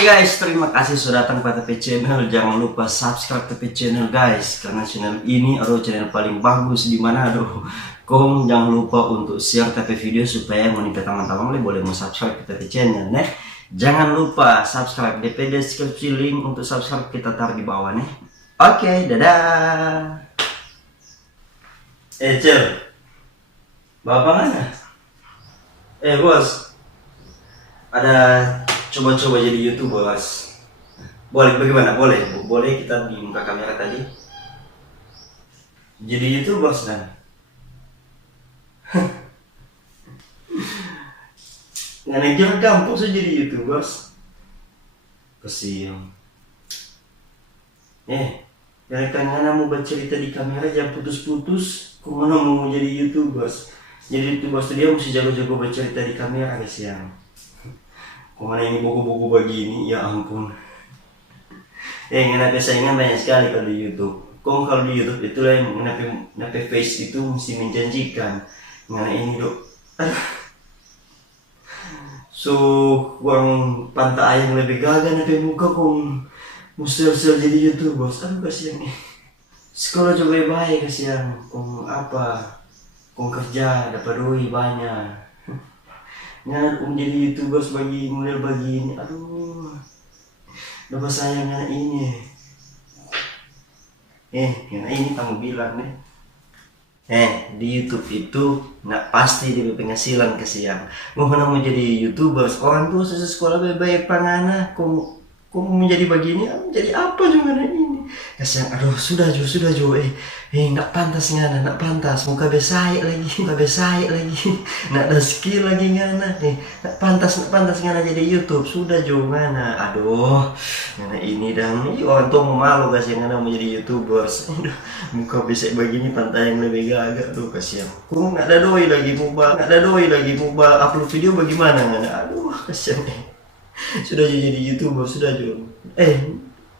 Oke guys, terima kasih sudah datang pada TP Channel. Jangan lupa subscribe TP Channel guys, karena channel ini channel paling bagus di mana Kong jangan lupa untuk share TP video supaya monitor teman-teman boleh mau subscribe ke TP Channel nih. Jangan lupa subscribe, DP deskripsi link untuk subscribe kita taruh di bawah nih. Oke, dadah. Cel, bapak mana? Bos, ada coba-coba jadi YouTuber, bos. Boleh bagaimana? Boleh kita di muka kamera tadi. Jadi YouTuber, bos dan. Nggak kira gampang sih jadi YouTuber, bos. Kesian. Kan ngana mau bercerita di kamera jangan putus-putus. Kemana mau jadi YouTuber, bos? Jadi YouTuber dia mesti jago-jago bercerita di kamera, kesian. Kemana ini buku-buku begini, ya ampun. Ngana saingan banyak sekali kalau di YouTube. Kalau di YouTube itu lah yang nape face itu mesti menjanjikan. Ngana ini dok. So, kurang pantai yang lebih gagah nape muka kong musel-sel jadi YouTube, bos. Aduh kasihan nih. Sekolah coba baik kasihan. Kong kerja dapat duit banyak. Jadi YouTuber bagi model begini, aduh, dapat sayang anak ini. Anak ini kamu bilang nih. Di YouTube itu nak pasti dia penghasilan kesian. Mau jadi YouTuber, orang tua sekolah baik pangana, kok menjadi begini, menjadi apa juga anak ini? Kasihan, aduh sudah jo, nggak pantas ngana, nggak pantas, muka besai lagi, nggak ada skill lagi ngana, nggak pantas ngana jadi YouTube, sudah jo ngana, aduh, ngana ini dan orang tua mau malu kasihan ngana mau jadi YouTubers, muka besai begini pantai yang lebih gagah, aduh kasihan, nggak ada doi lagi mau upload video bagaimana ngana, aduh kasihan sudah jadi YouTuber, sudah jo,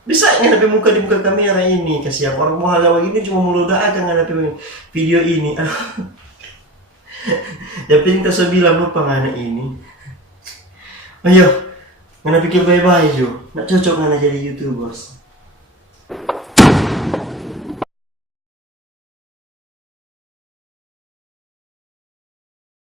bisa ngadapi muka di muka kamera ini, kasihan orang mau hal begini cuma meludah aja ngadapi video ini. Yang penting tak bilang lupa anak ini. Ayo, ngana pikir baik-baik jo, nak cocok ngana jadi YouTuber.